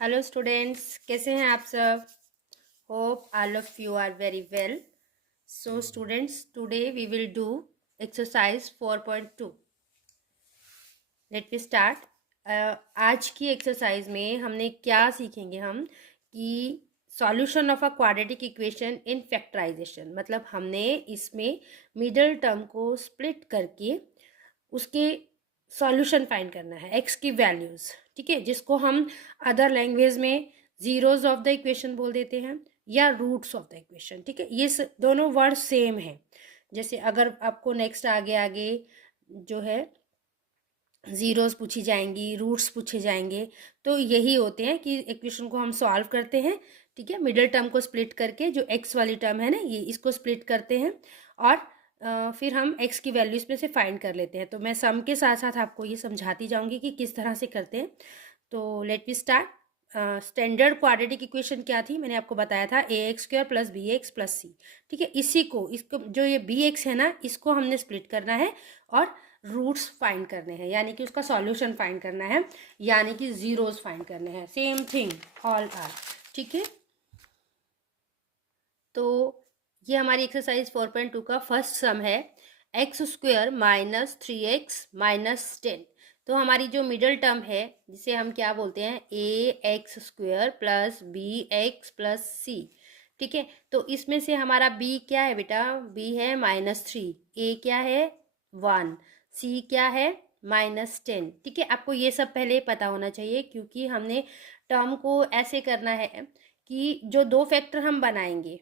Hello students, कैसे हैं आप सब? Hope all of you are very well. So students, today we will do exercise 4.2. Let we start. आज की exercise में हमने क्या सीखेंगे हम कि solution of a quadratic equation in factorisation. मतलब हमने इसमें मिडल टर्म को स्प्लिट करके उसके सॉल्यूशन फाइंड करना है, एक्स की वैल्यूज. ठीक है, जिसको हम अदर लैंग्वेज में जीरोज ऑफ द इक्वेशन बोल देते हैं या रूट्स ऑफ द इक्वेशन. ठीक है, ये दोनों वर्ड सेम है. जैसे अगर आपको नेक्स्ट आगे आगे जो है जीरोस पूछी जाएंगी, रूट्स पूछे जाएंगे, तो यही होते हैं कि इक्वेशन को हम सॉल्व करते हैं. ठीक है, मिडिल टर्म को स्प्लिट करके जो एक्स वाली टर्म है ना, ये इसको स्प्लिट करते हैं और फिर हम एक्स की वैल्यू इसमें से फाइंड कर लेते हैं. तो मैं सम के साथ साथ आपको ये समझाती जाऊंगी कि किस तरह से करते हैं. तो let we start. Standard quadratic equation क्या थी, मैंने आपको बताया था a x square plus b x plus c. ठीक है, इसको जो ये बी एक्स है ना, इसको हमने स्प्लिट करना है और रूट्स फाइंड करने हैं, यानी कि उसका सॉल्यूशन फाइंड करना है, यानी कि जीरोस फाइंड करने हैं. Same thing all are. ठीक है, तो ये हमारी एक्सरसाइज 4.2 का फर्स्ट सम है. X square minus 3x minus 10. तो हमारी जो मिडल टर्म है, जिसे हम क्या बोलते हैं, a x square plus b x plus c. ठीक है, तो इसमें से हमारा b क्या है बेटा, b है -3, a क्या है 1, c क्या है -10. ठीक है, आपको ये सब पहले पता होना चाहिए, क्योंकि हमने टर्म को ऐसे करना है कि जो दो फैक्टर हम बनाएंगे,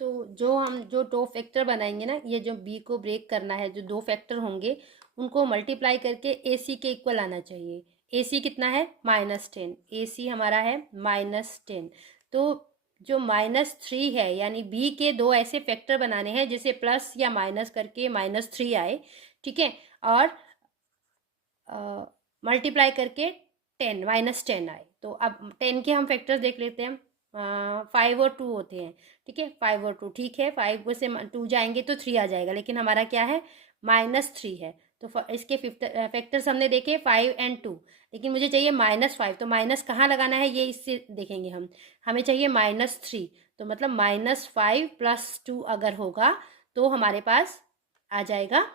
तो जो दो फैक्टर बनाएंगे ना, ये जो b को ब्रेक करना है, जो दो फैक्टर होंगे उनको मल्टीप्लाई करके ac के इक्वल आना चाहिए. ac कितना है -10, ac हमारा है -10. तो जो -3 है, यानी b के दो ऐसे फैक्टर बनाने हैं जिसे प्लस या माइनस करके -3 आए. ठीक है, और मल्टीप्लाई करके 10 आए. तो अब 10 के हम फैक्टर्स देख लेते हैं. 5 और 2 होते हैं. ठीक है, 5 और 2, ठीक है, 5 से 2 जाएंगे तो 3 आ जाएगा, लेकिन हमारा क्या है -3 है. तो इसके फैक्टर्स हमने देखे 5 एंड 2, लेकिन मुझे चाहिए -5. तो माइनस कहाँ लगाना है ये इससे देखेंगे हम. हमें चाहिए -3, तो मतलब -5 + 2 अगर होगा तो हमारे पास आ जाएगा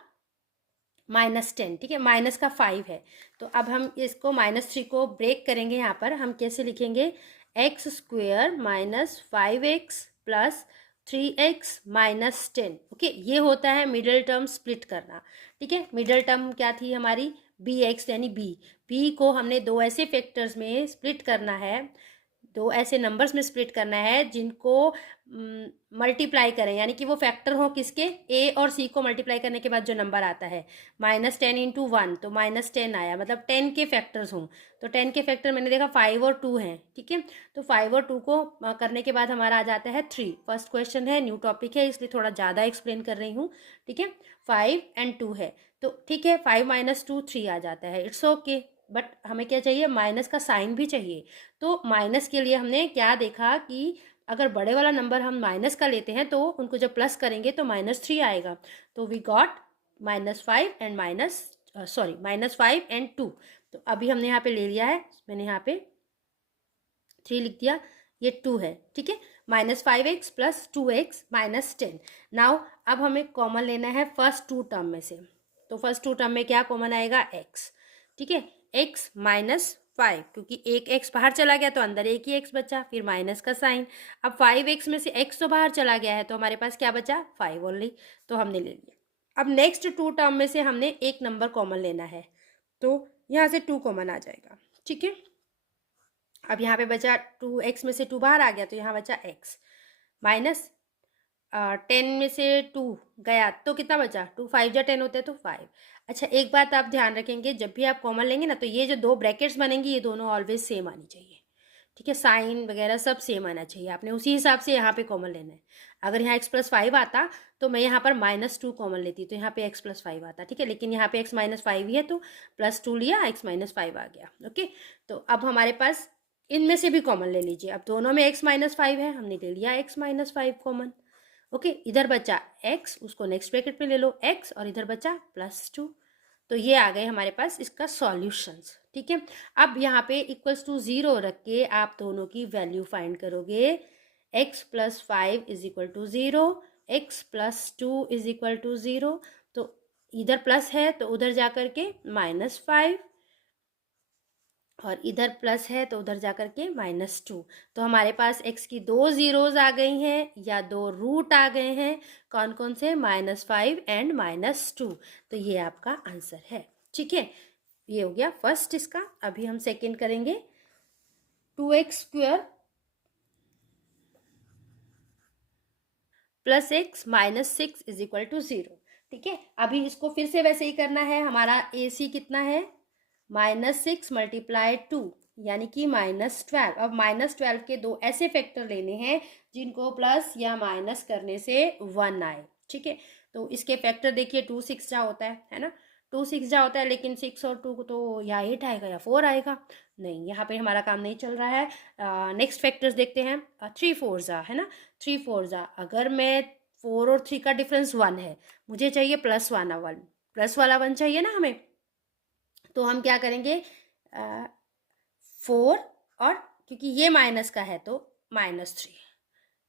-10. ठीक है, माइनस का 5 है. तो अब हम इसको -3 को ब्रेक करेंगे. यहाँ पर हम कैसे लिखेंगे, x square -5x plus 3x -10. Okay, ये होता है मिडिल टर्म स्प्लिट करना. ठीक है, मिडिल टर्म क्या थी हमारी, बी एक्स, यानी बी को हमने दो ऐसे फैक्टर्स में स्प्लिट करना है, दो ऐसे नंबर्स में स्प्लिट करना है जिनको मल्टीप्लाई करें, यानी कि वो फैक्टर हो किसके, ए और सी को मल्टीप्लाई करने के बाद जो नंबर आता है -10 × 1, तो -10 आया, मतलब 10 के फैक्टर्स हों. तो 10 के फैक्टर मैंने देखा 5 और 2 हैं. ठीक है, तो 5 और 2 को करने के बाद हमारा आ जाता है 3. फर्स्ट क्वेश्चन है, न्यू टॉपिक है, इसलिए थोड़ा ज़्यादा एक्सप्लेन कर रही हूँ. ठीक है, 5 एंड 2 है, तो ठीक है, 5 - 2 3 आ जाता है, इट्स ओके. बट हमें क्या चाहिए, माइनस का साइन भी चाहिए. तो माइनस के लिए हमने क्या देखा कि अगर बड़े वाला नंबर हम माइनस का लेते हैं तो उनको जब प्लस करेंगे तो -3 आएगा. तो वी गॉट -5 एंड -5 एंड 2. तो अभी हमने यहाँ पे ले लिया है, मैंने यहाँ पे 3 लिख दिया, ये 2 है. ठीक है, -5x प्लस 2x -10. नाउ अब हमें कॉमन लेना है फर्स्ट 2 टर्म में से. तो फर्स्ट 2 टर्म में क्या कॉमन आएगा, x. ठीक है, x -5, क्योंकि एक x बाहर चला गया तो अंदर एक ही x बचा, फिर माइनस का साइन. अब 5x में से x तो बाहर चला गया है, तो हमारे पास क्या बचा, 5 ओनली, तो हमने ले लिया. अब नेक्स्ट 2 टर्म में से हमने एक नंबर कॉमन लेना है, तो यहाँ से 2 कॉमन आ जाएगा. ठीक है, अब यहाँ पे बचा 2x में से 2 बाहर आ गया, तो यहाँ बचा x माइनस 10 में से 2 गया तो कितना बचा, 2 5 जा 10 होते हैं तो 5. अच्छा, एक बात आप ध्यान रखेंगे, जब भी आप कॉमन लेंगे ना, तो ये जो दो ब्रैकेट्स बनेंगी ये दोनों ऑलवेज सेम आनी चाहिए. ठीक है, साइन वगैरह सब सेम आना चाहिए, आपने उसी हिसाब से यहाँ पे कॉमन लेना है. अगर यहाँ x + 5 आता तो मैं यहाँ पर -2 कॉमन लेती, तो यहाँ पे x + 5 आता. ठीक है, लेकिन यहाँ पे x -5 ही है तो +2 लिया, x -5 आ गया. ओके, तो अब हमारे पास इनमें से भी कॉमन ले लीजिए. अब दोनों में x -5 है, हमने ले लिया x -5 कॉमन. ओके, इधर बचा x, उसको नेक्स्ट ब्रैकेट में ले लो x, और इधर बचा +2. तो ये आ गए हमारे पास इसका सॉल्यूशंस. ठीक है। अब यहाँ पे इक्वल्स टू 0 रख के आप दोनों की वैल्यू फाइंड करोगे। x plus 5 is equal to 0, x plus 2 is equal to 0। तो इधर प्लस है तो उधर जा कर के -5, और इधर प्लस है तो उधर जा कर के -2। तो हमारे पास x की 2 जीरोज आ गई हैं या 2 रूट आ गए हैं। कौन कौन से? -5 एंड -2। तो ये आपका आंसर है। ठीक है, ये हो गया फर्स्ट इसका। अभी हम सेकंड करेंगे। 2x² plus x minus 6 is equal to 0। ठीक है, अभी इसको फिर से वैसे ही करना है। हमारा AC कितना है? -6 मल्टीप्लाई 2 यानी कि -12। अब -12 के दो ऐसे फैक्टर लेने हैं जिनको प्लस या माइनस करने से 1 आए। ठीक है, तो इसके फैक्टर देखिए 2 6 जा होता है ना। 2 6 जा होता है, लेकिन 6 और 2 तो या 8 आएगा या 4 आएगा। नहीं, यहाँ पे हमारा काम नहीं चल रहा है। नेक्स्ट फैक्टर्स देखते हैं। 3 4 जा है ना। 3 4 जा, अगर मैं 4 और 3 का डिफरेंस 1 है, मुझे चाहिए प्लस वाला 1, प्लस वाला 1 चाहिए ना हमें। तो हम क्या करेंगे? 4 और क्योंकि ये माइनस का है तो -3।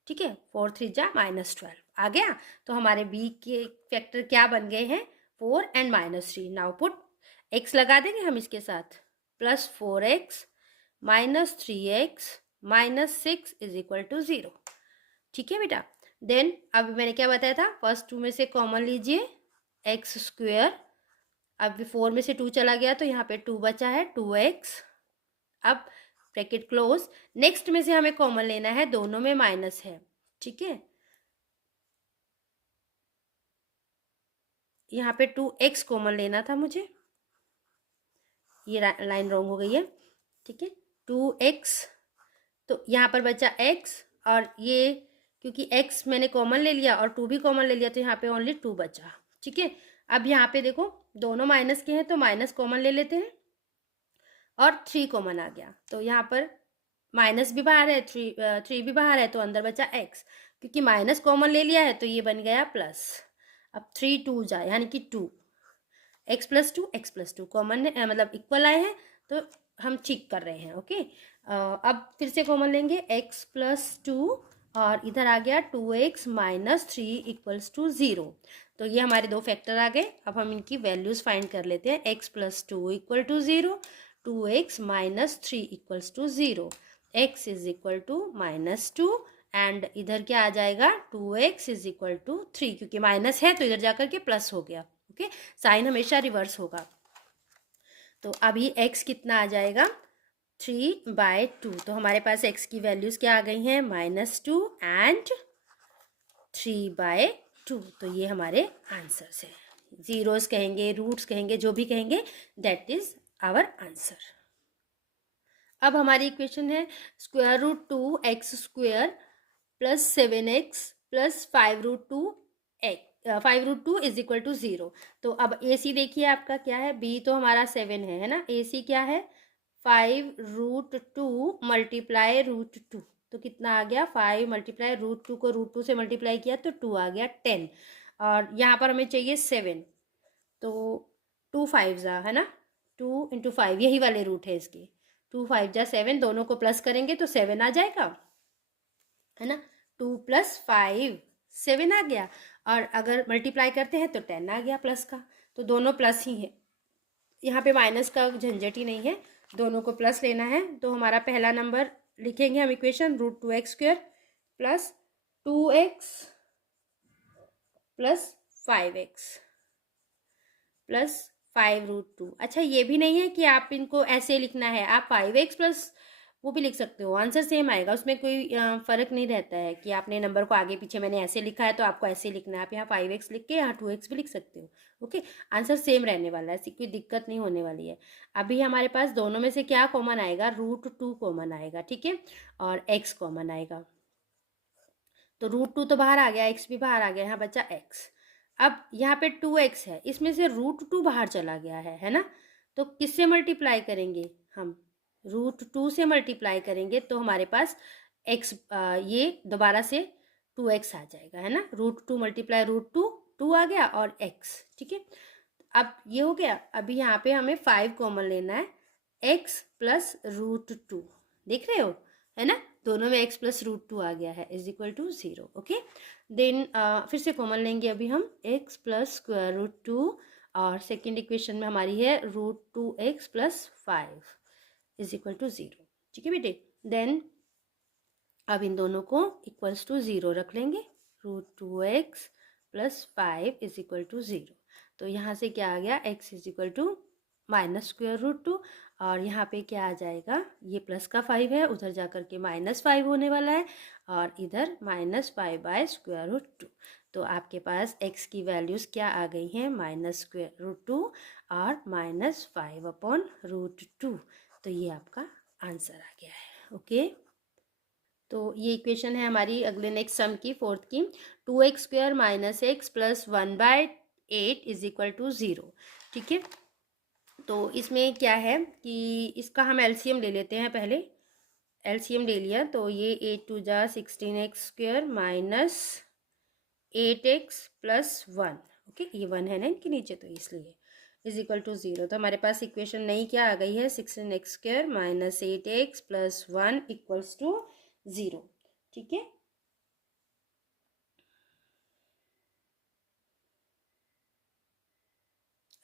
ठीक है, 4 3 जा -12 आ गया। तो हमारे बी के फैक्टर क्या बन गए हैं? 4 एंड -3। नाउ पुट x लगा देंगे हम इसके साथ। Plus 4x minus 3x minus 6 is equal to 0। ठीक है बेटा। देन अभी मैंने क्या बताया था? फर्स्ट 2 में से कॉमन लीजिए, x²। अब 4 में से 2 चला गया तो यहाँ पे 2 बचा है, 2x। अब ब्रैकेट क्लोज। नेक्स्ट में से हमें कॉमन लेना है, दोनों में माइनस है। ठीक है, यहाँ पे 2x कॉमन लेना था मुझे, ये लाइन रॉन्ग हो गई है। ठीक है, 2x, तो यहाँ पर बचा x, और ये क्योंकि x मैंने कॉमन ले लिया और 2 भी कॉमन ले लिया तो यहाँ पे ओनली 2 बचा। ठीक है, अब यहाँ पे देखो दोनों माइनस के हैं तो माइनस कॉमन ले लेते हैं, और 3 कॉमन आ गया। तो यहाँ पर माइनस भी बाहर है, 3 भी बाहर है, तो अंदर बचा x। क्योंकि माइनस कॉमन ले लिया है तो ये बन गया प्लस। अब 3 2 जाए यानी कि 2, x plus 2 x plus 2 common मतलब इक्वल आए हैं, तो हम ठीक कर रहे हैं। ओके, अब फिर से कॉमन लेंगे, x प्लस 2 और इधर आ गया 2x माइनस 3 इक्वल्स टू 0। तो ये हमारे दो फैक्टर आ गए। अब हम इनकी वैल्यूज फाइंड कर लेते हैं। x plus 2 equal to 0, 2x minus 3 equals to 0, x is equal to -2, and इधर क्या आ जाएगा? 2x इज इक्वल टू 3, क्योंकि माइनस है तो इधर जाकर के प्लस हो गया। ओके, साइन हमेशा रिवर्स होगा। तो अभी x कितना आ जाएगा? 3/2। तो हमारे पास x की वैल्यूज क्या आ गई हैं? -2 एंड 3/2। तो ये हमारे आंसर्स हैं। जीरोस कहेंगे, रूट्स कहेंगे, जो भी कहेंगे, दैट इज आवर आंसर। अब हमारी इक्वेशन है √2x² plus 7x plus 5√2 is equal to 0। तो अब AC देखिए आपका क्या है? B तो हमारा 7 है ना। AC क्या है? 5√2 मल्टीप्लाई √2। तो कितना आ गया? 5 मल्टीप्लाई √2 को √2 से मल्टीप्लाई किया तो 2 आ गया 10, और यहाँ पर हमें चाहिए 7। तो 2 5 जा है ना, 2 × 5 यही वाले रूट है इसके। 2 5 जा 7, दोनों को प्लस करेंगे तो 7 आ जाएगा, है ना। 2 + 5 7 आ गया, और अगर मल्टीप्लाई करते हैं तो 10 आ गया प्लस का। तो दोनों प्लस ही है, यहाँ पे माइनस का झंझट ही नहीं है, दोनों को प्लस लेना है। तो हमारा पहला नंबर लिखेंगे हम equation √2x² plus 2x plus 5x plus 5√2। अच्छा, ये भी नहीं है कि आप इनको ऐसे लिखना है, आप 5x प्लस वो भी लिख सकते हो, आंसर सेम आएगा, उसमें कोई फ़र्क नहीं रहता है कि आपने नंबर को आगे पीछे मैंने ऐसे लिखा है तो आपको ऐसे लिखना है। आप यहाँ 5x लिख के यहाँ 2x भी लिख सकते हो। ओके, आंसर सेम रहने वाला है, ऐसी कोई दिक्कत नहीं होने वाली है। अभी हमारे पास दोनों में से क्या कॉमन आएगा? √2 कॉमन आएगा, ठीक है, और x कॉमन आएगा। तो √2 तो बाहर आ गया, x भी बाहर आ गया, यहाँ बचा x। अब यहाँ पे 2x है, इसमें से √2 बाहर चला गया है ना। तो किससे मल्टीप्लाई करेंगे हम? √2 से मल्टीप्लाई करेंगे तो हमारे पास x ये दोबारा से 2x आ जाएगा, है ना। √2 मल्टीप्लाई √2 2 आ गया और x, ठीक है। अब ये हो गया। अभी यहाँ पे हमें 5 कॉमन लेना है, एक्स प्लस रूट टू, देख रहे हो, है ना, दोनों में x प्लस रूट टू आ गया है, is equal to 0। Okay, then फिर से कॉमन लेंगे अभी हम x plus square root two, और सेकेंड इक्वेशन में हमारी है root two x plus 5 is equal to 0। ठीक है बेटे, देन अब इन दोनों को इक्वल्स टू 0 रख लेंगे, root two x plus 5 is equal to 0। तो यहाँ से क्या आ गया, x is equal to minus square root two, और यहाँ पे क्या आ जाएगा, ये प्लस का 5 है, उधर जा कर के -5 होने वाला है, और इधर -5 बाय स्क्वायर रूट टू। तो आपके पास x की वैल्यूज़ क्या आ गई हैं, माइनस स्क्वायर रूट टू और -5 अपॉन रूट टू। तो ये आपका आंसर आ गया है। ओके, तो ये इक्वेशन है हमारी अगले नेक्स्ट सम की, फोर्थ की, 2x square minus x plus 1/8 is equal to 0। ठीक है, तो इसमें क्या है कि इसका हम एलसीएम ले लेते हैं पहले। एलसीएम ले लिया तो ये 8 टू जा 16x square minus 8x plus 1। Okay, ये 1 है ना इनके नीचे, तो इसलिए इज इक्वल टू 0। तो हमारे पास इक्वेशन नई क्या आ गई है, 16x square minus 8x plus 1 equals to 0। ठीक है,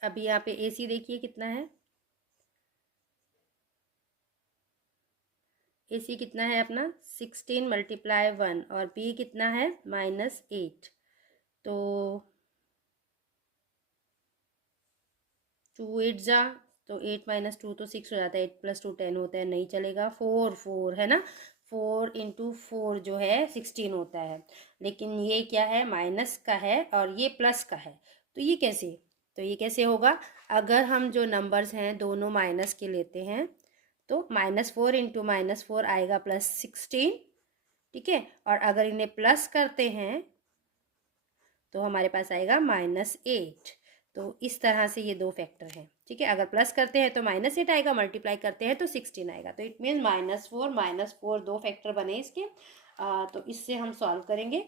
अभी यहाँ पे AC देखिए कितना है, AC कितना है अपना 16 मल्टीप्लाई 1, और B कितना है -8। तो 2 8 जा, तो 8 माइनस 2 तो 6 हो जाता है, 8 प्लस 2 10 होता है, नहीं चलेगा। 4 है ना, 4 इंटू 4 जो है 16 होता है, लेकिन ये क्या है, माइनस का है और ये प्लस का है, तो ये कैसे, तो ये कैसे होगा, अगर हम जो नंबर्स हैं दोनों माइनस के लेते हैं तो -4 इंटू -4 आएगा +16। ठीक है, और अगर इन्हें प्लस करते हैं तो हमारे पास आएगा -8। तो इस तरह से ये दो फैक्टर हैं। ठीक है, अगर प्लस करते हैं तो -8 आएगा, मल्टीप्लाई करते हैं तो 16 आएगा। तो इट मीन -4 दो फैक्टर बने इसके। तो इससे हम सॉल्व करेंगे।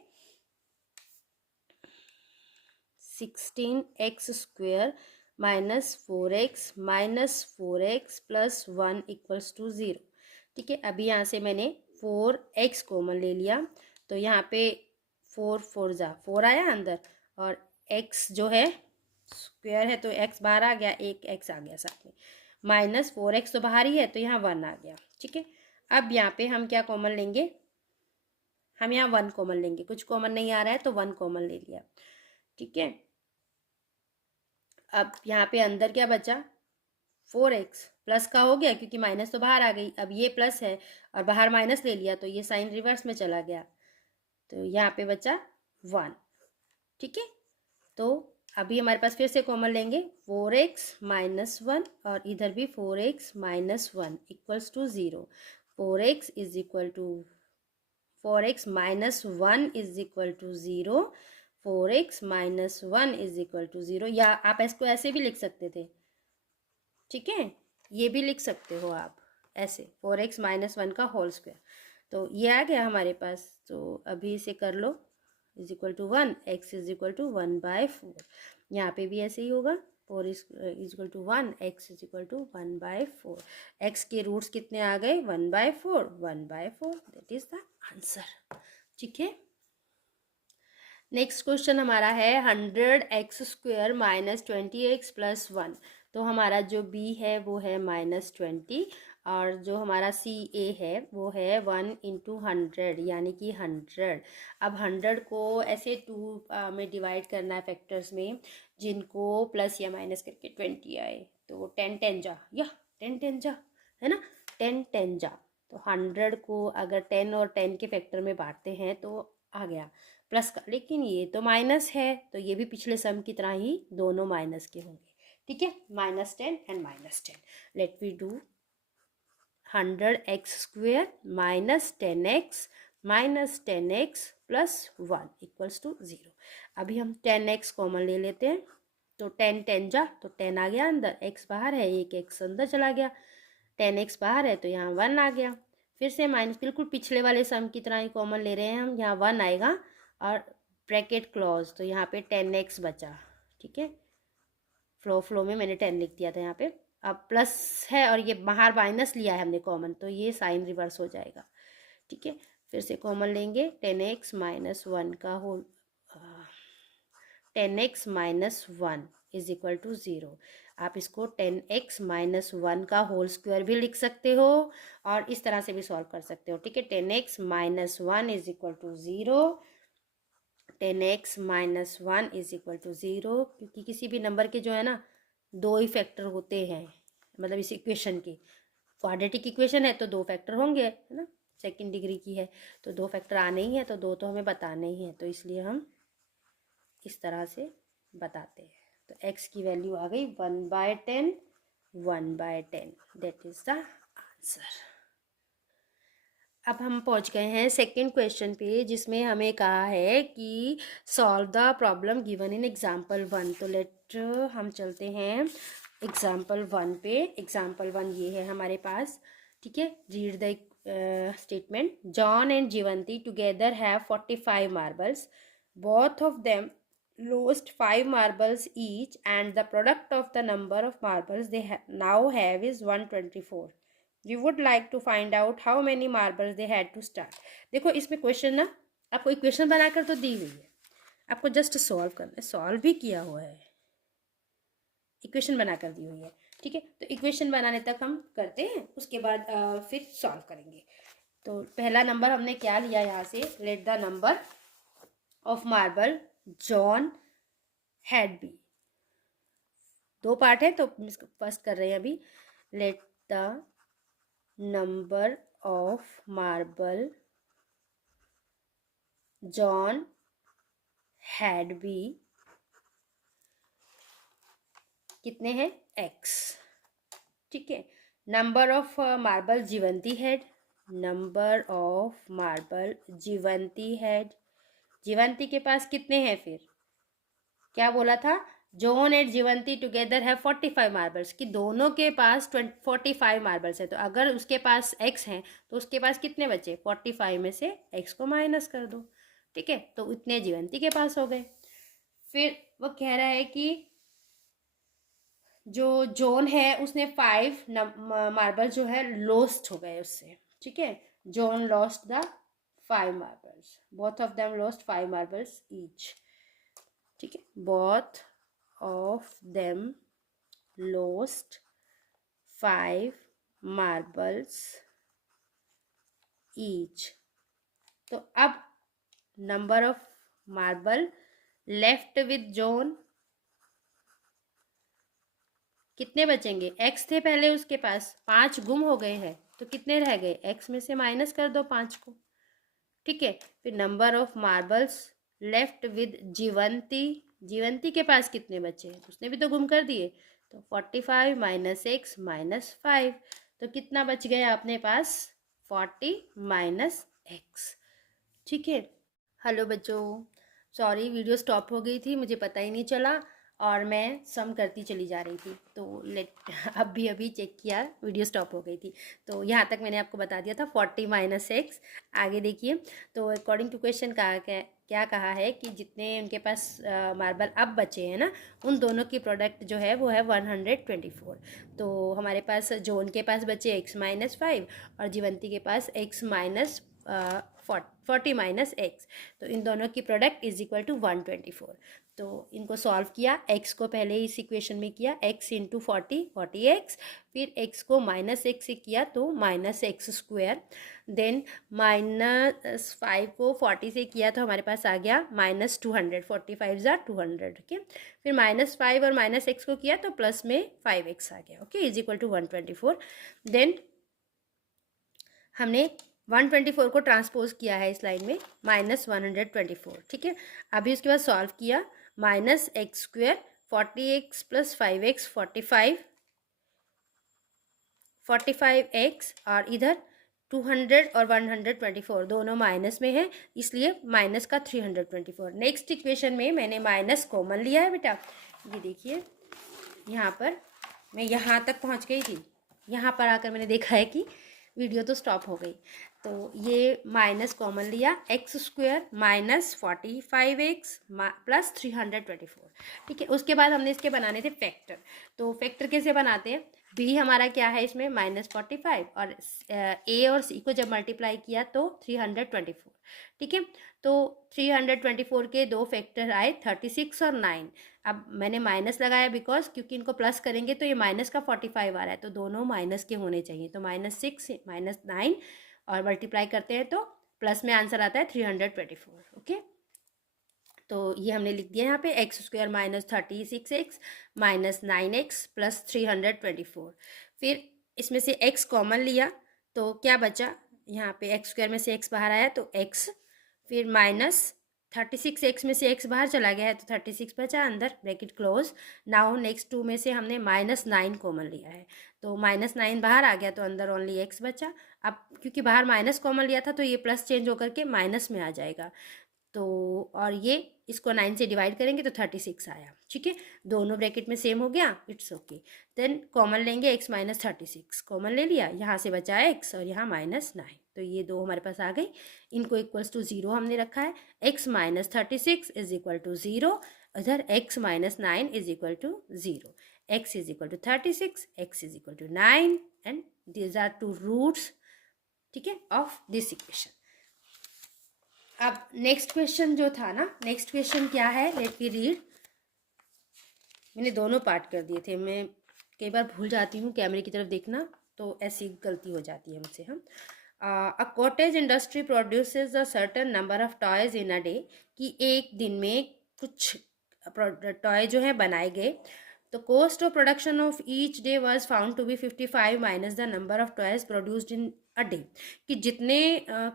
16x square -4x plus 1 equals to 0। ठीक है, अभी यहाँ से मैंने 4x कॉमन ले लिया, तो यहाँ पे 4 4 जा 4 आया अंदर, और x जो है स्क्वायर है तो x बाहर आ गया, एक x आ गया साथ में, -4x तो बाहर ही है तो यहाँ 1 आ गया। ठीक है, अब यहाँ पे हम क्या कॉमन लेंगे, हम यहाँ 1 कॉमन लेंगे, कुछ कॉमन नहीं आ रहा है तो 1 कॉमन ले लिया। ठीक है, अब यहाँ पे अंदर क्या बचा, 4x प्लस का हो गया क्योंकि माइनस तो बाहर आ गई, अब ये प्लस है और बाहर माइनस ले लिया तो ये साइन रिवर्स में चला गया, तो यहाँ पे बचा 1। ठीक है, तो अभी हमारे पास फिर से कॉमन लेंगे, 4x माइनस 1 और इधर भी 4x minus 1 equals to 0। 4x is equal to 4x minus 1 is equal to 0। 4x minus 1 is equal to 0, या आप इसको ऐसे भी लिख सकते थे। ठीक है, ये भी लिख सकते हो आप ऐसे, 4x माइनस 1 का होल स्क्वायर। तो ये आ गया हमारे पास, तो अभी इसे कर लो, is equal to 1, x is equal to 1/4। यहाँ पे भी ऐसे ही होगा, 4 is equal to 1, x is equal to 1/4। x के रूट्स कितने आ गए, 1/4, 1/4, दैट इज द आंसर। ठीक है, नेक्स्ट क्वेश्चन हमारा है 100x स्क्वायर -20x प्लस 1। तो हमारा जो b है वो है -20, और जो हमारा सी ए है वो है 1 इंटू 100 यानी कि 100। अब 100 को ऐसे 2 में डिवाइड करना है फैक्टर्स में, जिनको प्लस या माइनस करके 20 आए, तो 10 10 जा, या 10 10 जा, है ना, 10 10 जा। तो 100 को अगर 10 और 10 के फैक्टर में बांटते हैं तो आ गया प्लस का, लेकिन ये तो माइनस है, तो ये भी पिछले सम की तरह ही दोनों माइनस के होंगे। ठीक है, -10 and -10। Let we do 100x square -10x plus 1 equals to 0। अभी हम 10x कॉमन ले लेते हैं, तो 10 10 जा, तो 10 आ गया अंदर, x बाहर है, एक x अंदर चला गया, 10x बाहर है तो यहाँ 1 आ गया। फिर से माइनस, बिल्कुल पिछले वाले सम की तरह ही कॉमन ले रहे हैं हम, यहाँ 1 आएगा और ब्रैकेट क्लॉज, तो यहाँ पे 10x बचा। ठीक है, फ्लो में मैंने 10 लिख दिया था यहाँ पे, अब प्लस है और ये बाहर माइनस लिया है हमने कॉमन, तो ये साइन रिवर्स हो जाएगा। ठीक है, फिर से कॉमन लेंगे, 10x माइनस 1 का whole 10x minus 1 is equal to 0। आप इसको 10x माइनस 1 का होल स्क्वायर भी लिख सकते हो और इस तरह से भी सॉल्व कर सकते हो। ठीक है, 10x minus 1 is equal to 0, 10x minus 1 is equal to 0, क्योंकि किसी भी नंबर के जो है ना दो ही फैक्टर होते हैं, मतलब इस इक्वेशन के, क्वाड्रेटिक इक्वेशन है तो दो फैक्टर होंगे, है ना, सेकंड डिग्री की है तो दो फैक्टर आने ही है, तो दो तो हमें बताने ही है, तो इसलिए हम इस तरह से बताते हैं। तो x की वैल्यू आ गई 1/10, 1/10, दैट इज द आंसर। अब हम पहुंच गए हैं सेकंड क्वेश्चन पे, जिसमें हमें कहा है कि solve the problem given in example 1। तो लेट हम चलते हैं एग्जाम्पल 1 पे। एग्जाम्पल 1 ये है हमारे पास। ठीक है, read the statement. John and Jeevanti together have 45 marbles, both of them lost 5 marbles each, and the product of the number of marbles they now have is 124. We would like to find out how many marbles they had to start. देखो इसमें question ना आपको equation बनाकर तो दी हुई है, आपको just solve करना है, सॉल्व भी किया हुआ है, इक्वेशन बनाकर दी हुई है। ठीक है, तो इक्वेशन बनाने तक हम करते हैं, उसके बाद फिर सॉल्व करेंगे। तो पहला नंबर हमने क्या लिया यहाँ से, let the number of marble John had b. दो पार्ट है तो फर्स्ट कर रहे हैं अभी। Let the number of marble John had b कितने हैं, x। ठीक है, number of marble Jeevanti had, number of marble Jeevanti had, Jeevanti के पास कितने हैं, फिर क्या बोला था, जॉन एंड जीवंती टुगेदर है 45 मार्बल्स, कि दोनों के पास 45 मार्बल्स है। तो अगर उसके पास x हैं तो उसके पास कितने बचे, 45 में से x को माइनस कर दो। ठीक है, तो इतने जीवंती के पास हो गए। फिर वो कह रहा है कि जो जॉन है उसने 5 मार्बल जो है लॉस्ट हो गए उससे। ठीक है, John lost the 5 marbles, both of them lost 5 marbles each. ठीक है, both of them lost 5 marbles each. तो अब number of marble left with John कितने बचेंगे, x थे पहले उसके पास, 5 गुम हो गए हैं, तो कितने रह गए, x में से माइनस कर दो 5 को। ठीक है, फिर number of marbles left with Jeevanti, Jeevanti के पास कितने बचे हैं, उसने भी तो गुम कर दिए, तो 45 माइनस x माइनस 5, तो कितना बच गया अपने पास, 40 माइनस x। ठीक है, हेलो बच्चों, सॉरी वीडियो स्टॉप हो गई थी, मुझे पता ही नहीं चला और मैं सम करती चली जा रही थी, तो लेट अभी चेक किया वीडियो स्टॉप हो गई थी। तो यहाँ तक मैंने आपको बता दिया था 40 माइनस x। आगे देखिए, तो अकॉर्डिंग टू क्वेश्चन क्या कहा है कि जितने उनके पास मार्बल अब बचे हैं ना, उन दोनों की प्रोडक्ट जो है वो है 124। तो हमारे पास जॉन के पास बचे x माइनस 5 और जीवंती के पास x माइनस 40 माइनस x, तो इन दोनों की प्रोडक्ट इज इक्वल टू 124। तो इनको सॉल्व किया, x को पहले इस इक्वेशन में किया, x इंटू 40x, फिर x को माइनस x से किया तो minus x square, then minus 5 को 40 से किया तो हमारे पास आ गया माइनस 200, 45 ज़ा 200। ओके, फिर माइनस 5 और माइनस x को किया तो प्लस में 5x आ गया। Okay, is equal to 124। Then हमने 124 को ट्रांसपोज किया है इस लाइन में, माइनस 124। ठीक है, अभी उसके बाद सॉल्व किया, minus x square 40x plus 5x 45x, और इधर 200 और 124 दोनों माइनस में है, इसलिए माइनस का 324। नेक्स्ट इक्वेशन में मैंने माइनस कॉमन लिया है बेटा, ये देखिए यहाँ पर मैं यहाँ तक पहुँच गई थी, यहाँ पर आकर मैंने देखा है कि वीडियो तो स्टॉप हो गई, तो ये माइनस कॉमन लिया, x square minus 45x plus 324। ठीक है, उसके बाद हमने इसके बनाने थे फैक्टर। तो फैक्टर कैसे बनाते हैं, बी हमारा क्या है इसमें -45, और ए और सी को जब मल्टीप्लाई किया तो 324। ठीक है, तो 324 के दो फैक्टर आए 36 और 9। अब मैंने माइनस लगाया बिकॉज क्योंकि इनको प्लस करेंगे तो ये माइनस का 45 आ रहा है, तो दोनों माइनस के होने चाहिए, तो -6 -9 और मल्टीप्लाई करते हैं तो प्लस में आंसर आता है 324। ओके, तो ये हमने लिख दिया यहाँ पे x² -36x -9x प्लस 324। फिर इसमें से x कॉमन लिया तो क्या बचा, यहाँ पे x² में से x बाहर आया तो x, फिर -36x में से x बाहर चला गया है तो 36 बचा अंदर, ब्रैकेट क्लोज। नाउ नेक्स्ट 2 में से हमने -9 कॉमन लिया है, तो -9 बाहर आ गया तो अंदर ओनली x बचा। अब क्योंकि बाहर माइनस कॉमन लिया था तो ये प्लस चेंज होकर के माइनस में आ जाएगा, तो और ये इसको 9 से डिवाइड करेंगे तो 36 आया। ठीक है, दोनों ब्रैकेट में सेम हो गया, इट्स ओके। देन कॉमन लेंगे x -36, कॉमन ले लिया, यहाँ से बचा x और यहाँ -9, तो ये दो हमारे पास आ गई। इनको इक्वल्स टू 0 हमने रखा है, x -36 इज इक्वल टू 0, उधर x -9 is equal to 0, x is equal to 36, x is equal to 9 and these are two roots, ठीक है, ऑफ दिस इक्वेशन। अब नेक्स्ट क्वेश्चन जो था ना, नेक्स्ट क्वेश्चन क्या है, लेट मी रीड। मैंने दोनों पार्ट कर दिए थे, मैं कई बार भूल जाती हूँ कैमरे की तरफ देखना, तो ऐसी गलती हो जाती है मुझसे। हम a cottage industry produces a certain number of toys in a day, कि एक दिन में कुछ टॉय जो है बनाए गए, तो cost of production of each day was found to be 55 minus the number of toys produced in a day, कि जितने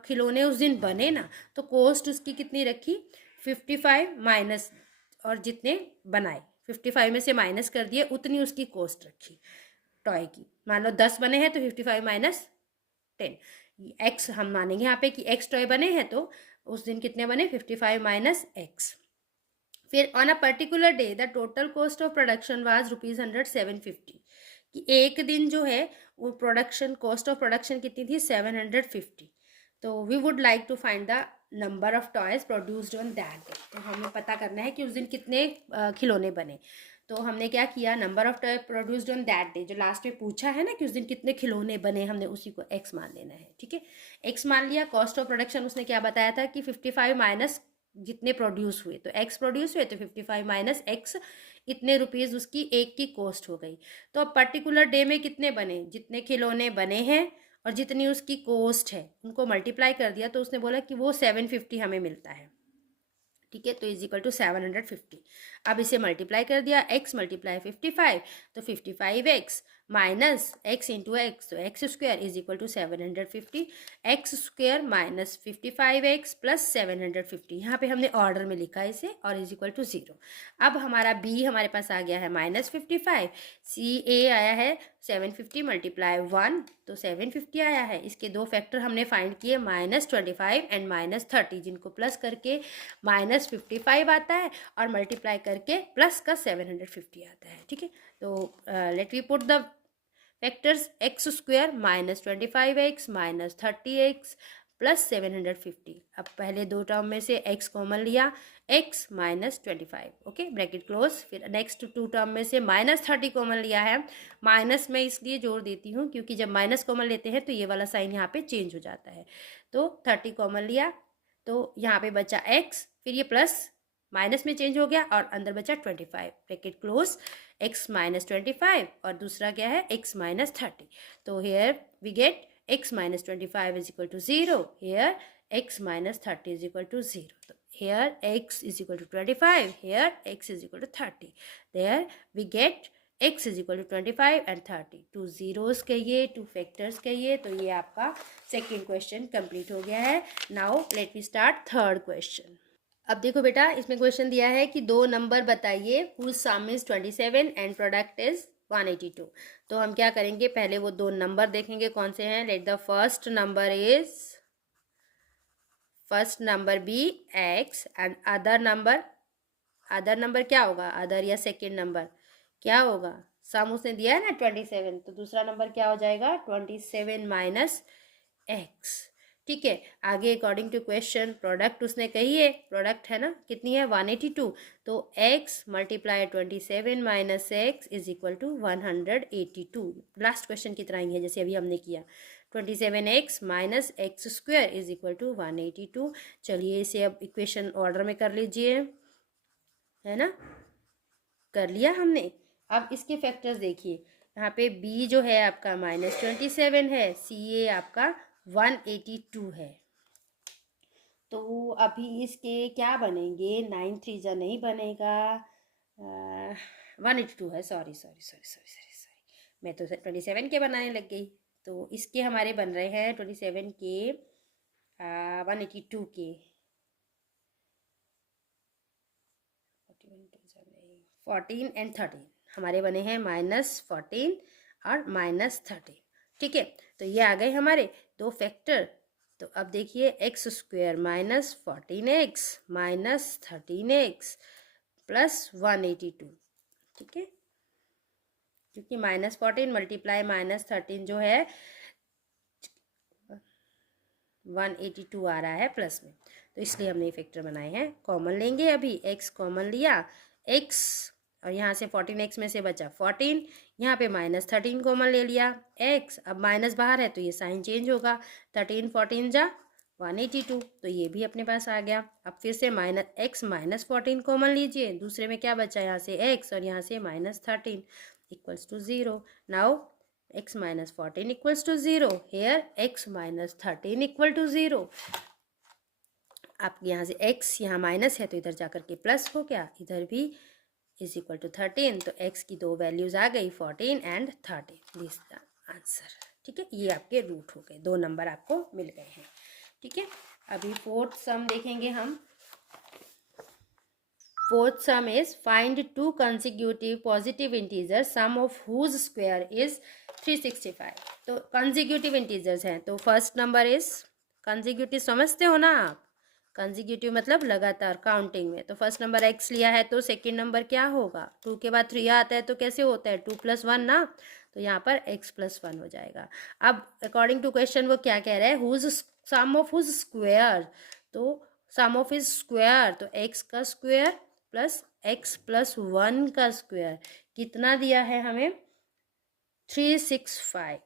खिलौने उस दिन बने ना, तो कॉस्ट उसकी कितनी रखी 55 माइनस, और जितने बनाए 55 में से माइनस कर दिए उतनी उसकी कॉस्ट रखी टॉय की। मान लो 10 बने हैं तो 55 माइनस 10, एक्स हम मानेंगे यहाँ पे कि एक्स टॉय बने हैं, तो उस दिन कितने बने 55 माइनस एक्स। फिर on a particular day the total cost of production was ₹750, कि एक दिन जो है वो प्रोडक्शन कॉस्ट ऑफ प्रोडक्शन कितनी थी 750। तो we would like to find the number of toys produced on that day, तो हमें पता करना है कि उस दिन कितने खिलौने बने। तो हमने क्या किया, number of toy produced on that day, जो लास्ट में पूछा है ना कि उस दिन कितने खिलौने बने, हमने उसी को एक्स मान लेना है। ठीक है, एक्स मान लिया। कॉस्ट ऑफ प्रोडक्शन उसने क्या बताया था कि 55 माइनस जितने प्रोड्यूस हुए, तो एक्स प्रोड्यूस हुए तो 55 माइनस एक्स, इतने रुपीज़ उसकी एक की कॉस्ट हो गई। तो अब पर्टिकुलर डे में कितने बने, जितने खिलौने बने हैं और जितनी उसकी कॉस्ट है उनको मल्टीप्लाई कर दिया, तो उसने बोला कि वो 750 हमें मिलता है। ठीक है, तो इज इक्वल टू 750। अब इसे मल्टीप्लाई कर दिया, x मल्टीप्लाई 55, तो 55x minus x into x, तो x square is equal to 750, x square minus 55x plus 750, यहाँ पे हमने ऑर्डर में लिखा है इसे, और इज इक्वल टू 0। अब हमारा b हमारे पास आ गया है -55, सी ए आया है 750 मल्टीप्लाई 1, तो 750 आया है। इसके दो फैक्टर हमने फाइंड किए -25 एंड -30, जिनको प्लस करके -55 आता है और मल्टीप्लाई करके प्लस का 750 आता है। ठीक है, तो let we put the factors, x square -25x -30x plus 750। अब पहले दो टर्म में से x कॉमन लिया, x -25, ओके, ब्रैकेट क्लोज। फिर नेक्स्ट टू टर्म में से -30 कॉमन लिया है, माइनस में इसलिए जोड़ देती हूँ क्योंकि जब माइनस कॉमन लेते हैं तो ये वाला साइन यहाँ पे चेंज हो जाता है। तो 30 कॉमन लिया, तो यहाँ पे बचा x, फिर ये प्लस माइनस में चेंज हो गया और अंदर बचा 25, ब्रैकेट क्लोज, x -25 और दूसरा क्या है x -30। तो here we get x -25 is equal to 0, here x -30 is equal to 0. So here x is equal to 25, here x is equal to 30. There we get x is equal to 25 and 30. Two zeros कहिए, two factors कहिए, तो ये आपका second question complete हो गया है। Now let me start third question. अब देखो बेटा, इसमें क्वेश्चन दिया है कि दो नंबर बताइए whose sum is 27 and product is 182। तो हम क्या करेंगे, पहले वो दो नंबर देखेंगे कौन से हैं। Let the first number be x and other number क्या होगा, अदर या सेकेंड नंबर क्या होगा, सम उसने दिया है ना 27, तो दूसरा नंबर क्या हो जाएगा 27 माइनस x। ठीक है। आगे अकॉर्डिंग टू क्वेश्चन प्रोडक्ट उसने कही है, प्रोडक्ट है ना, कितनी है 182, तो x multiply 27 minus x is equal to 182। Last question की तरह ही है जैसे अभी हमने किया, 27x minus x square is equal to 182। चलिए इसे अब इक्वेशन ऑर्डर में कर लीजिए, है ना, कर लिया हमने। अब इसके फैक्टर्स देखिए, यहाँ पे b जो है आपका -27 है, CA आपका 182 है। तो अभी इसके क्या बनेंगे, 9 3 जा नहीं बनेगा, 182 है, sorry sorry sorry sorry sorry sorry, मैं तो 27 के बनाने लग गई। तो इसके हमारे बन रहे हैं 27 के 182 के 14 एंड 13 हमारे बने हैं -14 और -13। ठीक है, तो ये आ गए हमारे दो फैक्टर। तो अब देखिए x square -14x minus 13x plus 182। ठीक है, क्योंकि -14 मल्टीप्लाई -13 जो है 182 आ रहा है प्लस में, तो इसलिए हमने ये फैक्टर बनाए हैं। कॉमन लेंगे, अभी x कॉमन लिया, x और यहाँ से 14x में से बचा 14, यहाँ पे -13 कॉमन ले लिया x, अब माइनस बाहर है तो ये साइन चेंज होगा, 13 14 जा 182, तो ये भी अपने पास आ गया। अब फिर से x -14 कॉमन लीजिए, दूसरे में क्या बचा, यहाँ से x और यहाँ से -13 equals to 0। Now x -14 equals to 0, here x -13 equal to 0। आप यहाँ से x यहाँ माइनस है तो इधर जाकर के प्लस हो गया, इधर भी इज इक्वल टू 13, तो x की दो वैल्यूज आ गई 14 एंड 13, दिस द आंसर। ठीक है, ये आपके रूट हो गए, दो नंबर आपको मिल गए हैं। ठीक है, अभी फोर्थ सम देखेंगे हम। Fourth sum is find two consecutive positive integer sum of whose square is 365। तो कंसेक्यूटिव इंटीजर्स हैं, तो फर्स्ट नंबर इज कंसेक्यूटिव, समझते हो ना आप, कंसेक्यूटिव मतलब लगातार काउंटिंग में। तो फर्स्ट नंबर x लिया है तो सेकंड नंबर क्या होगा, 2 के बाद 3 आता है तो कैसे होता है 2 + 1 ना, तो यहाँ पर x + 1 हो जाएगा। अब अकॉर्डिंग टू क्वेश्चन वो क्या कह रहा है, whose sum of whose square, तो सम ऑफ हिज स्क्वायर, तो x का स्क्वायर प्लस x + 1 का स्क्वायर कितना दिया है हमें 365।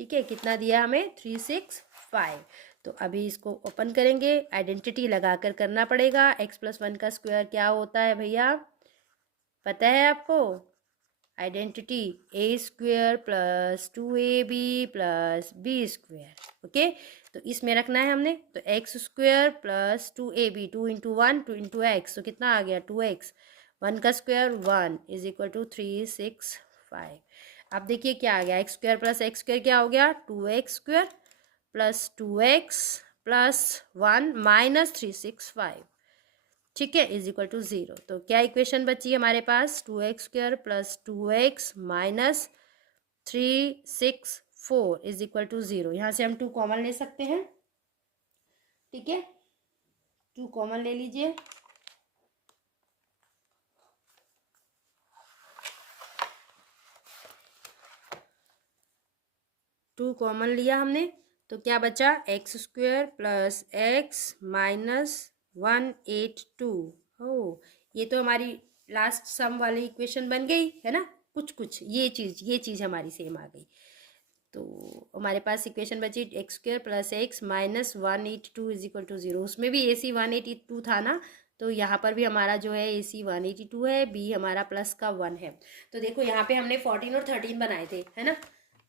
ठीक है, कितना दिया हमें 365। तो अभी इसको ओपन करेंगे, आइडेंटिटी लगाकर करना पड़ेगा। x + 1 का स्क्वायर क्या होता है भैया, पता है आपको, identity a² + 2ab + b²। Okay, तो इसमें रखना है हमने, तो x² + 2ab, 2 × 1 2 × x, तो कितना आ गया 2x, 1 का स्क्वायर 1 इज इक्वल टू 365। अब देखिए क्या आ गया, x² + x² क्या हो गया 2x² + 2x + 1 - 365। ठीक है, इज इक्वल टू 0। तो क्या इक्वेशन बची हमारे पास, 2x² + 2x - 364 is equal to 0। यहाँ से हम 2 कॉमन ले सकते हैं। ठीक है, 2 कॉमन ले लीजिए, टू कॉमन लिया हमने, तो क्या बचा x² + x - 182। हो, ये तो हमारी लास्ट सम वाली इक्वेशन बन गई है ना, कुछ कुछ ये चीज़ हमारी सेम आ गई। तो हमारे पास इक्वेशन बची x² + x - 182 is equal to 0। उसमें भी AC 182 था ना, तो यहाँ पर भी हमारा जो है AC 182 है, b हमारा प्लस का 1 है। तो देखो यहाँ पे हमने 14 और 13 बनाए थे, है ना,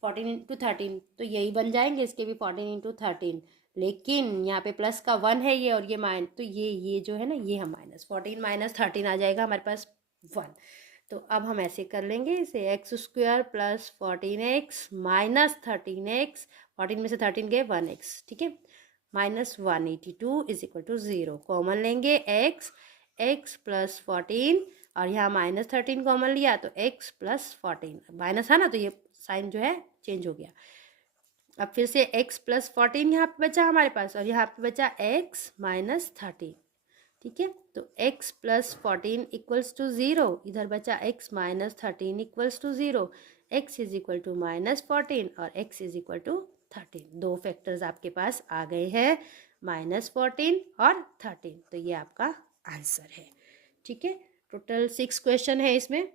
14 × 13, तो यही बन जाएंगे, इसके भी 14 × 13, लेकिन यहाँ पे प्लस का 1 है ये, और ये माइन, तो ये जो है ना, ये हम -14 - 13 आ जाएगा हमारे पास 1। तो अब हम ऐसे कर लेंगे इसे, x² + 14x - 13x, 14 में से 13 गए 1x। ठीक है, -182 इज इक्वल टू 0। कॉमन लेंगे x + 14 और यहाँ -13 कॉमन लिया, तो x + 14, माइनस है ना, तो ये साइन जो है चेंज हो गया। अब फिर से x + 14 यहाँ पे बचा हमारे पास, और यहाँ पे बचा x - 13। ठीक है, तो x + 14 इक्वल्स टू 0, इधर बचा x - 13 equals to 0, x is equal to -14 और x इज इक्वल टू 13। दो फैक्टर्स आपके पास आ गए हैं, -14 और 13। तो ये आपका आंसर है। ठीक है, टोटल 6 क्वेश्चन है इसमें।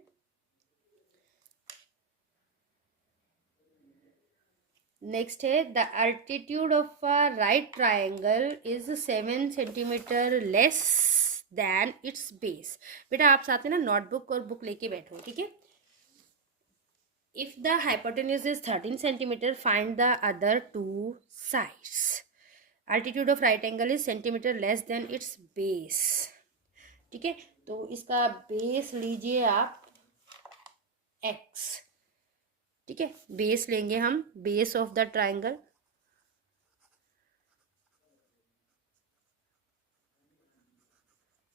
नेक्स्ट है, the altitude of a right triangle is 7 centimetre less than it's base. बेटा आप साथ में ना नोटबुक और बुक लेके बैठो, ठीक है। If the hypotenuse is 13 centimeter, find the other two sides. Altitude of right angle is centimeter less than its base. ठीक है, तो इसका बेस लीजिए आप x। ठीक है, बेस लेंगे हम, base of the triangle.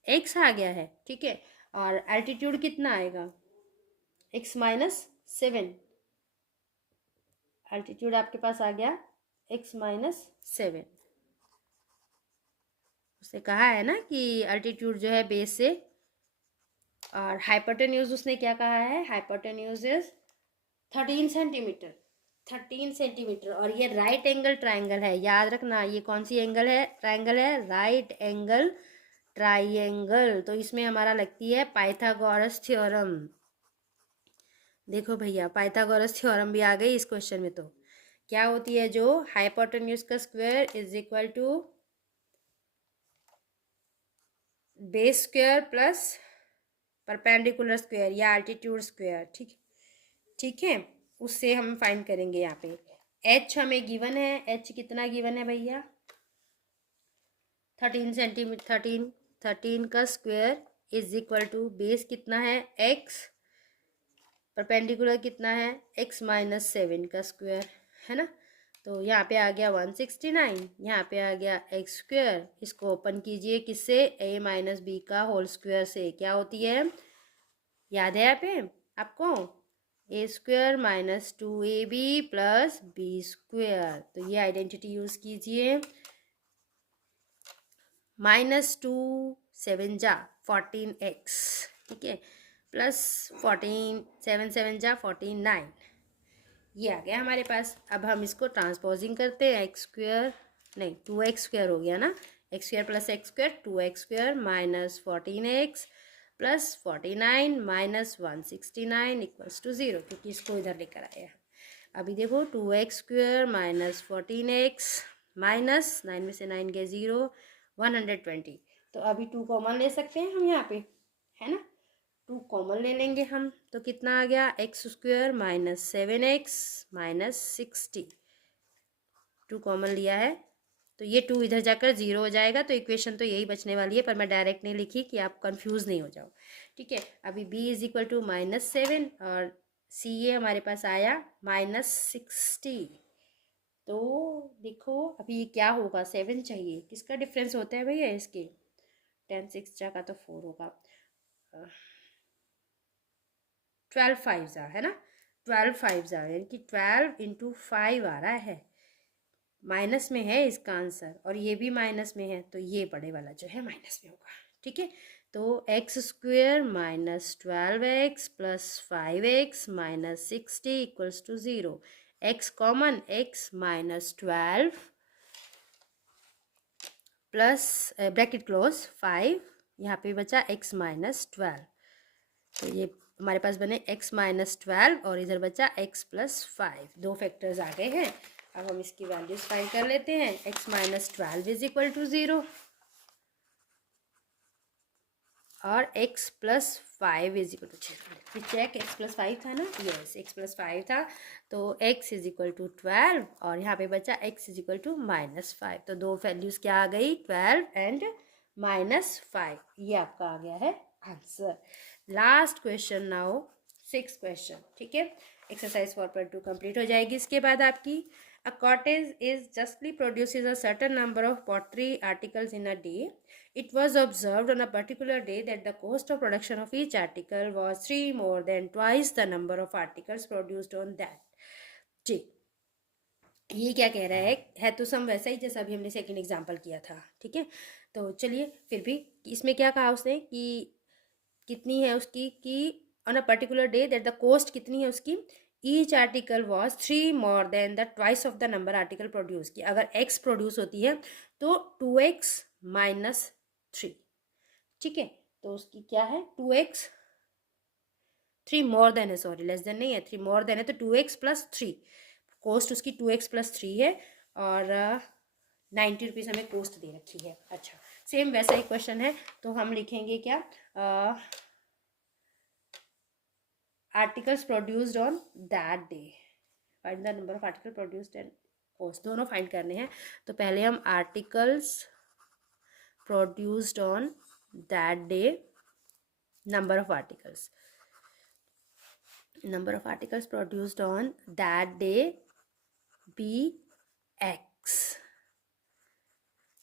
x आ गया है, ठीक है, और एल्टीट्यूड कितना आएगा, x -7। एल्टीट्यूड आपके पास आ गया x -7। उसने कहा है ना कि अल्टीट्यूड जो है बेस से, और हाइपोटेन्यूज उसने क्या कहा है, हाइपोटेन्यूज इज 13 सेंटीमीटर। 13 सेंटीमीटर, और ये राइट एंगल ट्राइंगल है, याद रखना। ये कौन सी एंगल है, ट्राइंगल है, राइट एंगल ट्राइंगल। तो इसमें हमारा लगती है पाइथागोरस थ्योरम। देखो भैया, पाइथागोरस थ्योरम भी आ गई इस क्वेश्चन में। तो क्या होती है, जो हाइपोटेन्यूज का square is equal to base square plus perpendicular square या अल्टीट्यूड स्क्वायर। ठीक है, उससे हम फाइंड करेंगे। यहाँ पे h हमें गिवन है, h कितना गिवन है भैया, 13 सेंटीमीटर। 13 का square is equal to base कितना है x, परपेंडिकुलर कितना है x -7 का स्क्वायर, है ना। तो यहाँ पे आ गया 169, यहाँ पे आ गया एक्स स्क्वायर। इसको ओपन कीजिए किससे, a - b का होल स्क्वायर से। क्या होती है, याद है यहाँ पे आपको, a square -2ab plus b square. तो ये आइडेंटिटी यूज कीजिए। -2 7 जा 14x, ठीक है, प्लस 14 7 7 जा 49, ये आ गया हमारे पास। अब हम इसको ट्रांसपोजिंग करते हैं, एक्स स्क्वायर नहीं 2x स्क्वायर हो गया ना, x square plus x square 2x square -14x plus 49 -169 equals to 0, क्योंकि इसको इधर लेकर आए हैं। अभी देखो 2x स्क्वायर -14x माइनस 9 में से 9 गए 0, 120। तो अभी 2 कॉमन ले सकते हैं हम यहाँ पे, है ना। 2 कॉमन ले लेंगे हम, तो कितना आ गया, एक्स स्क्वायर -7x -60। 2 कॉमन लिया है तो ये 2 इधर जाकर 0 हो जाएगा। तो इक्वेशन तो यही बचने वाली है, पर मैं डायरेक्ट नहीं लिखी कि आप कंफ्यूज नहीं हो जाओ। ठीक है, अभी b इज इक्वल टू -7 और c ये हमारे पास आया -60। तो देखो अभी ये क्या होगा, 7 चाहिए, किसका डिफरेंस होता है भैया इसके, 10 6 का तो 4 होगा, 12 5 जा, है ना, 12 5 जा, यानी कि 12 इंटू 5 आ रहा है। माइनस में है इसका आंसर, और ये भी माइनस में है, तो ये बड़े वाला जो है माइनस में होगा। ठीक है, तो x square -12x plus 5x -60 equals to 0। X common, x -12 plus bracket close 5, यहाँ पे बचा x -12। तो ये हमारे पास बने x -12 और इधर बचा x + 5। दो फैक्टर्स आ गए हैं। अब हम इसकी वैल्यूज फाइंड कर लेते हैं। x -12 इज इक्वल टू 0 और x + 5 is equal to, check, x + 5 था ना, यस x + 5 था, तो x इज इक्वल टू 12 और यहाँ पे बचा x इज इक्वल टू -5। तो दो वैल्यूज क्या आ गई, 12 एंड -5। ये आपका आ गया है answer. Last question now, 6 question. ठीक है, एक्सरसाइज 4.2 कंप्लीट हो जाएगी। इसके बाद आपकी a cottage is justly produces a certain number of pottery articles in a day. It was observed on a particular day that the cost of production of each article was 3 more than twice the number of articles produced on that. जी, ये क्या कह रहा है तो सम वैसा ही जैसा अभी हमने सेकंड एग्जाम्पल किया था। ठीक है, तो चलिए फिर भी इसमें क्या कहा उसने कि कितनी है उसकी, कि on a particular day that the cost कितनी है उसकी, each article was 3 more then the twice of the number article produce, की अगर x प्रोड्यूस होती है तो 2x माइनस 3, ठीक है। तो उसकी क्या है 2x, 3 मोर देन है, सॉरी लेस देन नहीं है, 3 मोर देन है तो 2x प्लस 3, कॉस्ट उसकी 2x प्लस 3 है और 90 रुपीज़ हमें कॉस्ट दे रखी है। अच्छा, सेम वैसा ही क्वेश्चन है, तो हम लिखेंगे क्या, articles produced on that day, find the number of article produced and cost, दोनों फाइंड करने हैं। तो पहले हम articles produced on that day, number of articles produced on that day be x,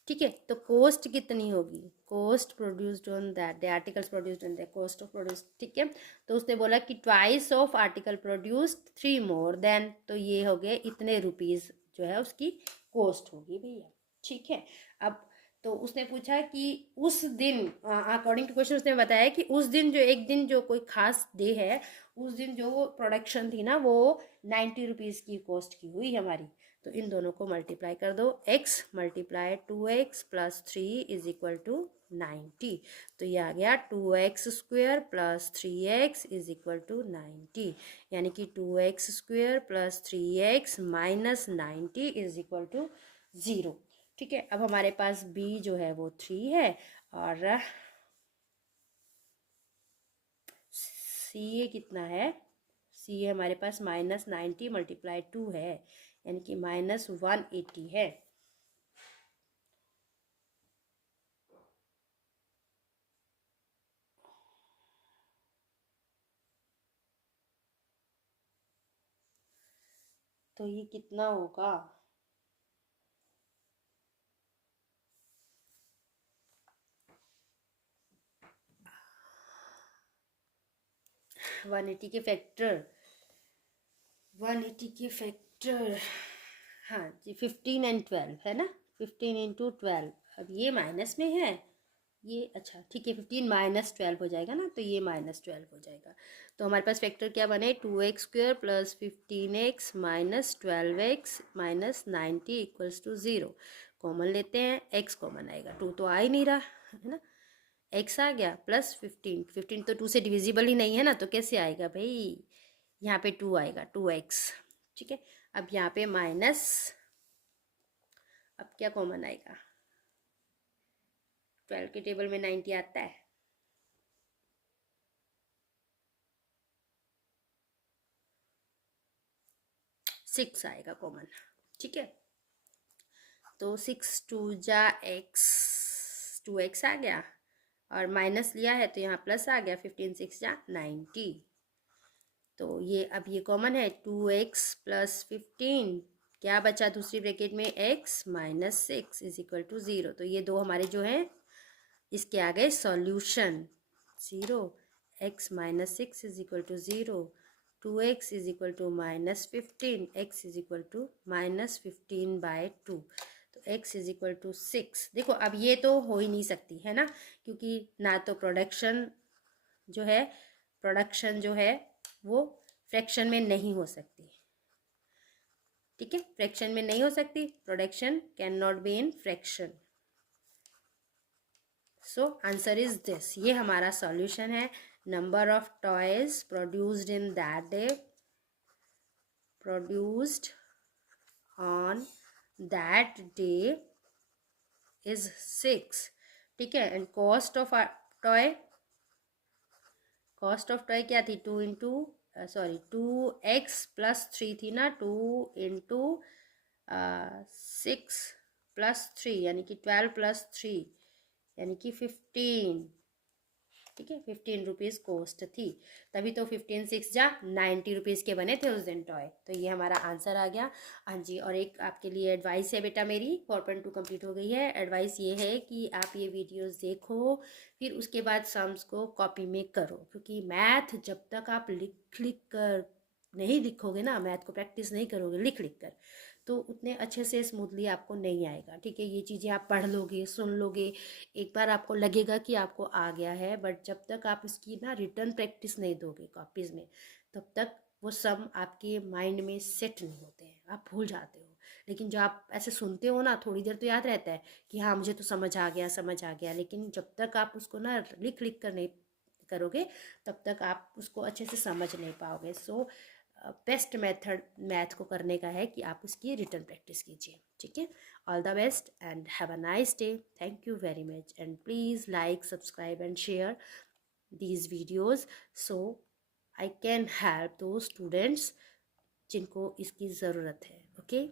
ठीक है। तो कॉस्ट कितनी होगी, cost produced on that day, articles produced on that, cost of produce, ठीक है। तो उसने बोला कि twice of article produced 3 more than, तो ये हो गए इतने रुपीज़ जो है उसकी कॉस्ट होगी भैया, ठीक है। अब तो उसने पूछा कि उस दिन, अकॉर्डिंग टू क्वेश्चन उसने बताया कि उस दिन जो एक दिन जो कोई खास डे है, उस दिन जो प्रोडक्शन थी ना वो 90 रुपीज़ की कॉस्ट की हुई हमारी। तो इन दोनों को मल्टीप्लाई कर दो, x multiply 2x plus 3 is equal to 90। तो ये आ गया 2x square plus 3x is equal to 90, यानी कि 2x square plus 3x minus 90 is equal to 0, ठीक है। अब हमारे पास b जो है वो 3 है और c कितना है, c हमारे पास माइनस 90 मल्टीप्लाई 2 है, यानी कि माइनस 180 है। तो ये कितना होगा, वन एटी के फैक्टर, 180 के फैक्टर, हाँ जी 15 एंड 12 है ना, 15 इंटू 12, अब ये माइनस में है ये, अच्छा ठीक है 15 माइनस 12 हो जाएगा ना, तो ये माइनस 12 हो जाएगा। तो हमारे पास फैक्टर क्या बने, 2x square plus 15x minus 12x minus 90 equals to 0। Common लेते हैं, x कॉमन आएगा, 2 तो आ ही नहीं रहा है ना, x आ गया प्लस 15, 15 तो 2 से डिविजिबल ही नहीं है ना, तो कैसे आएगा भाई, यहाँ पे 2 आएगा 2x, ठीक है। अब यहाँ पे माइनस, अब क्या कॉमन आएगा, 12 के टेबल में 90 आता है, सिक्स आएगा कॉमन, ठीक है। तो 6 2 जा x, 2x आ गया और माइनस लिया है तो यहाँ प्लस आ गया, 15 6 जा 90। तो ये अब ये कॉमन है, 2x प्लस 15, क्या बचा दूसरी ब्रैकेट में, x minus 6 is equal to 0। तो ये दो हमारे जो हैं इसके आ गए solution, 0 x minus 6 is equal to 0, 2x is equal to minus 15, x is equal to minus 15 by 2, तो x इज इक्वल टू 6। देखो अब ये तो हो ही नहीं सकती है ना, क्योंकि ना तो प्रोडक्शन जो है वो फ्रैक्शन में नहीं हो सकती, ठीक है, फ्रैक्शन में नहीं हो सकती, production can not be in fraction. So answer is this, ये हमारा सॉल्यूशन है। Number of toys produced in that day, produced on that day is 6, ठीक है। And cost of toy, cost of toy क्या थी, 2x प्लस 3 थी ना, 2 into 6 plus 3 यानी कि 12 प्लस 3 यानी कि 15, ठीक है, 15 रुपीज़ कॉस्ट थी, तभी तो 15 6 जा 90 रुपीज़ के बने थे उस दिन टॉय। तो ये हमारा आंसर आ गया। हाँ जी, और एक आपके लिए एडवाइस है बेटा, मेरी 4.2 कंप्लीट हो गई है। एडवाइस ये है कि आप ये वीडियोस देखो, फिर उसके बाद सम्स को कॉपी में करो, क्योंकि मैथ जब तक आप लिख लिख कर नहीं लिखोगे ना, मैथ को प्रैक्टिस नहीं करोगे लिख लिख कर, तो उतने अच्छे से स्मूथली आपको नहीं आएगा, ठीक है। ये चीज़ें आप पढ़ लोगे, सुन लोगे, एक बार आपको लगेगा कि आपको आ गया है, बट जब तक आप इसकी ना रिटर्न प्रैक्टिस नहीं दोगे कॉपीज़ में, तब तक वो सम आपके माइंड में सेट नहीं होते हैं, आप भूल जाते हो। लेकिन जब आप ऐसे सुनते हो ना, थोड़ी देर तो याद रहता है कि हाँ मुझे तो समझ आ गया, समझ आ गया, लेकिन जब तक आप उसको ना लिख लिख कर नहीं करोगे तब तक आप उसको अच्छे से समझ नहीं पाओगे। सो बेस्ट मेथड मैथ को करने का है कि आप उसकी रिटर्न प्रैक्टिस कीजिए। ठीक है, all the best and have a nice day. Thank you very much and please like, subscribe and share these videos so I can help those students जिनको इसकी ज़रूरत है. Okay,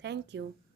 thank you.